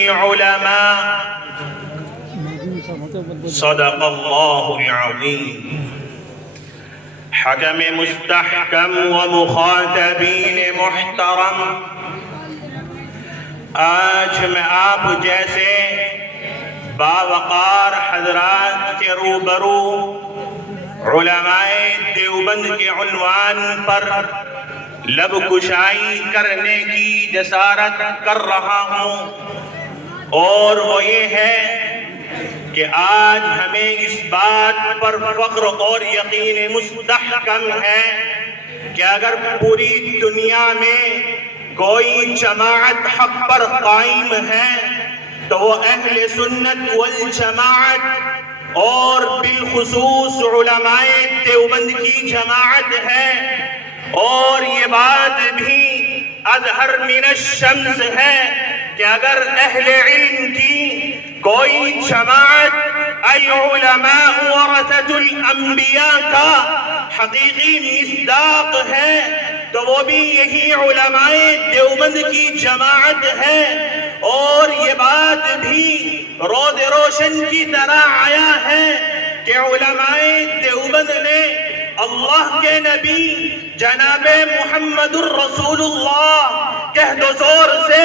علماء صدق اللہ العظیم حکم مستحکم و مخاطبین محترم، آج میں آپ جیسے باوقار حضرات کے روبرو علماء دیوبند کے عنوان پر لب کشائی کرنے کی جسارت کر رہا ہوں، اور وہ یہ ہے کہ آج ہمیں اس بات پر فخر اور یقین مستحکم ہے کہ اگر پوری دنیا میں کوئی جماعت حق پر قائم ہے تو وہ اہل سنت والجماعت اور بالخصوص علماء دیوبند کی جماعت ہے، اور یہ بات بھی اظہر من الشمس ہے کہ اگر اہل علم کی کوئی جماعت العلماء ورثۃ الانبیاء کا حقیقی مصداق ہے تو وہ بھی یہی علماء دیوبند کی جماعت ہے، اور یہ بات بھی روز روشن کی طرح آیا ہے کہ علماء دیوبند نے اللہ کے نبی جناب محمد الرسول اللہ کہہ و زور سے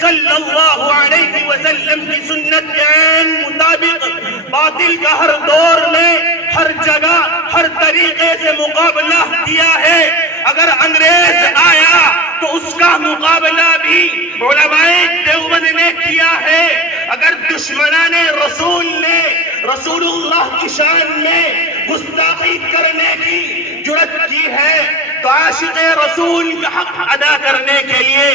صلی اللہ علیہ وسلم کی سنت کے عین مطابق باطل کا ہر دور میں ہر جگہ ہر طریقے سے مقابلہ کیا ہے۔ اگر انگریز آیا تو اس کا مقابلہ بھی علماء دیوبند نے کیا ہے، اگر دشمنان رسول نے رسول اللہ کی شان میں گستاخی کرنے کی جرات کی ہے تو عاشق رسول کا حق ادا کرنے کے لیے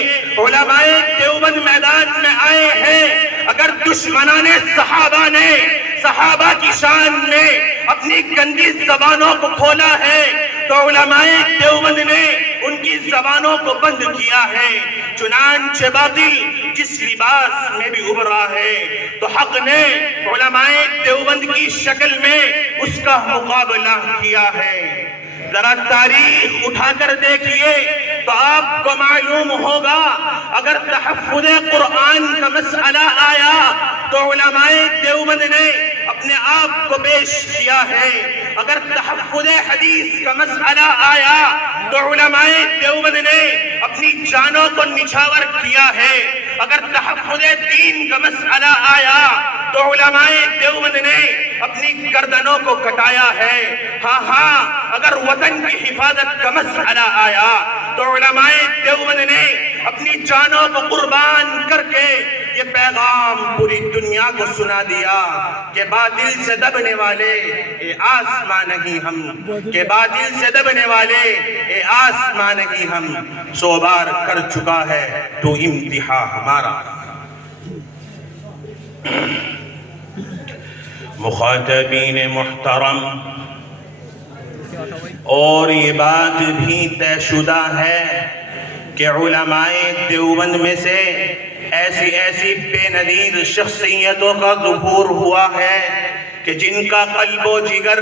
علماء دیوبند میدان میں آئے ہیں۔ اگر دشمنان صحابہ نے صحابہ کی شان میں اپنی گندی زبانوں کو کھولا ہے تو علماء دیوبند نے ان کی زبانوں کو بند کیا ہے۔ چنانچہ باطل جس لباس میں بھی ابھرا ہے تو حق نے علماء دیوبند کی شکل میں اس کا مقابلہ کیا ہے۔ ذرا تاریخ اٹھا کر دیکھیے تو آپ کو معلوم ہوگا، اگر تحفظ قرآن کا مسئلہ آیا تو علماء دیوبند نے اپنے آپ کو پیش کیا ہے، اگر تحفظ حدیث کا مسئلہ آیا تو علماء دیوبند نے اپنی جانوں کو نچھاور کیا ہے، اگر تحفظ دین کا مسئلہ آیا تو علماء دیوبند نے اپنی گردنوں کو کٹایا ہے۔ ہاں اگر وطن کی حفاظت کا مسئلہ آیا تو علماء دیوبند نے اپنی جانوں کو قربان کر کے یہ پیغام پوری دنیا کو سنا دیا کہ باطل سے دبنے والے اے آسمان نہیں ہم، کہ باطل سے دبنے والے اے آسمان نہیں ہم، 100 بار کر چکا ہے تو امتحان ہمارا۔ مخاطبین محترم، اور یہ بات بھی طے شدہ ہے کہ علماء دیوبند میں سے ایسی بے نظیر شخصیتوں کا ظہور ہوا ہے کہ جن کا قلب و جگر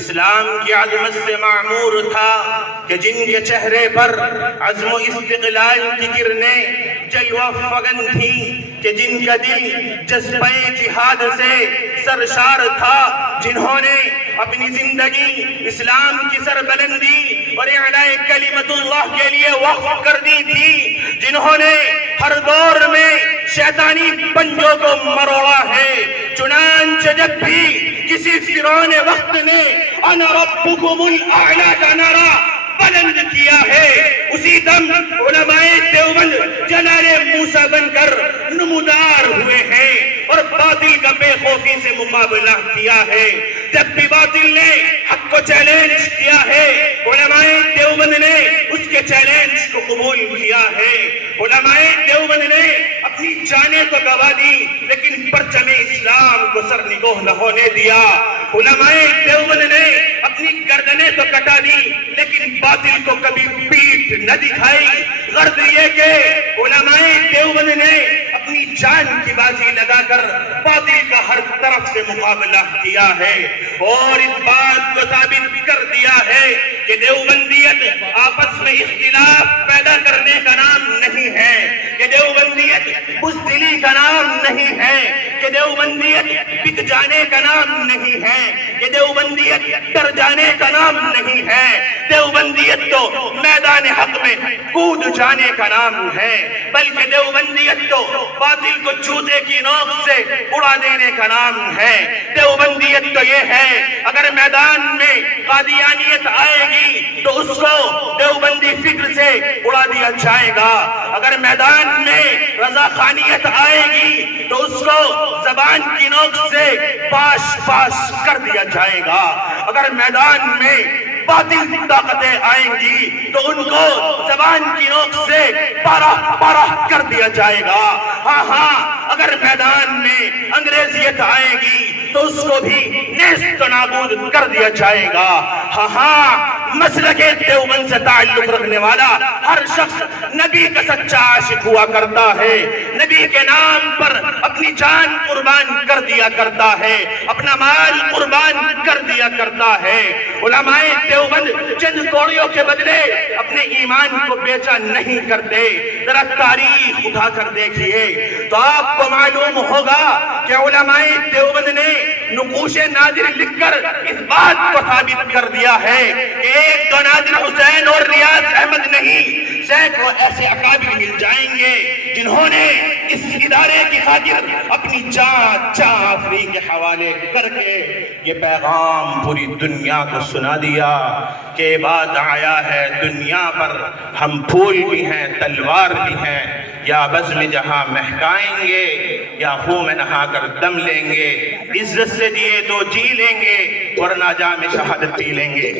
اسلام کی عظمت سے معمور تھا، کہ جن کے چہرے پر عزم و استقلال کی کرنیں جلوہ فگن تھی، کہ جن کا دل جذبہ جہاد سے سرشار تھا، جنہوں نے اپنی زندگی اسلام کی سربلندی اور اعلاء کلمت اللہ کے لیے وقف کر دی تھی، جنہوں نے ہر دور میں شیطانی پنجوں کو مروڑا ہے۔ چنانچہ جب بھی کسی فرعون وقت نے انا ربکم الاعلی کا نعرہ بلند کیا ہے، اسی دم علماء دیوبند جلال موسیٰ بن کر نمودار ہوئے ہیں اور باطل کا بے خوفی سے مقابلہ کیا ہے۔ جب بھی باطل نے حق کو چیلنج کیا ہے، علماء دیوبند نے اس کے چیلنج کو قبول کیا ہے۔ علماء دیوبند نے اپنی جانیں تو گوا دی لیکن پرچم اسلام کو سر نگوہ نہ ہونے دیا۔ علماء دیوبند نے اپنی گردنیں تو کٹا دی لیکن باطل کو کبھی پیٹھ نہ دکھائی۔ غرض یہ کہ علماء دیوبند نے اپنی جان کی بازی لگا کر باطل کا ہر طرف سے مقابلہ کیا ہے اور اس بات کو ثابت کر دیا ہے کہ دیوبندیت آپس میں اختلاف پیدا کرنے کا نام نہیں ہے، کہ دیوبندیت بزدلی کا نام نہیں ہے، کہ دیوبندیت بک جانے کا نام نہیں ہے، کہ دیوبندیت ڈر جانے کا نام نہیں ہے۔ دیوبندیت تو میدان حق میں کود جانے کا نام ہے، بلکہ دیوبندیت تو باطل کو جوتے کی نوک سے اڑا دینے کا نام ہے۔ دیوبندیت تو یہ ہے اگر میدان میں قادیانیت آئے گی تو اس کو دیوبندی فکر سے اڑا دیا جائے گا، اگر میدان میں رضا خانیت آئے گی تو اس کو زبان کی نوک سے پاش پاش کر دیا جائے گا، اگر میدان میں باطل طاقتیں آئیں گی تو ان کو زبان کی نوک سے پارہ پارہ کر دیا جائے گا۔ ہاں ہاں اگر میدان میں انگریزیت آئے گی تو اس کو بھی نیست و نابود کر دیا جائے گا۔ ہاں ہاں مسلک دیوبند سے تعلق رکھنے والا ہر شخص نبی کا سچا عاشق ہوا کرتا ہے، نبی کے نام پر اپنی جان قربان کر دیا کرتا ہے، اپنا مال قربان کر دیا کرتا ہے۔ علماء دیوبند چند کوڑیوں کے بدلے اپنے ایمان کو بیچا نہیں کرتے۔ ذرا تاریخ اٹھا کر دیکھیے تو آپ کو معلوم ہوگا کہ علماء دیوبند نے نقوش نادر لکھ کر اس بات کو ثابت کر دیا ہے کہ ایک تو نادر حسین اور ریاض احمد نہیں، سینکڑوں ایسے اکابر مل جائیں گے جنہوں نے اس ادارے کی خاطر اپنی جان آخری کے حوالے کر کے یہ پیغام پوری دنیا کو سنا دیا کہ بعد آیا ہے دنیا پر، ہم پھول بھی ہیں تلوار بھی ہیں، یا بزم جہاں مہکائیں گے یا خون میں نہا کر دم لیں گے، عزت سے دیے تو جی لیں گے ورنہ جام شہادت پی لیں گے۔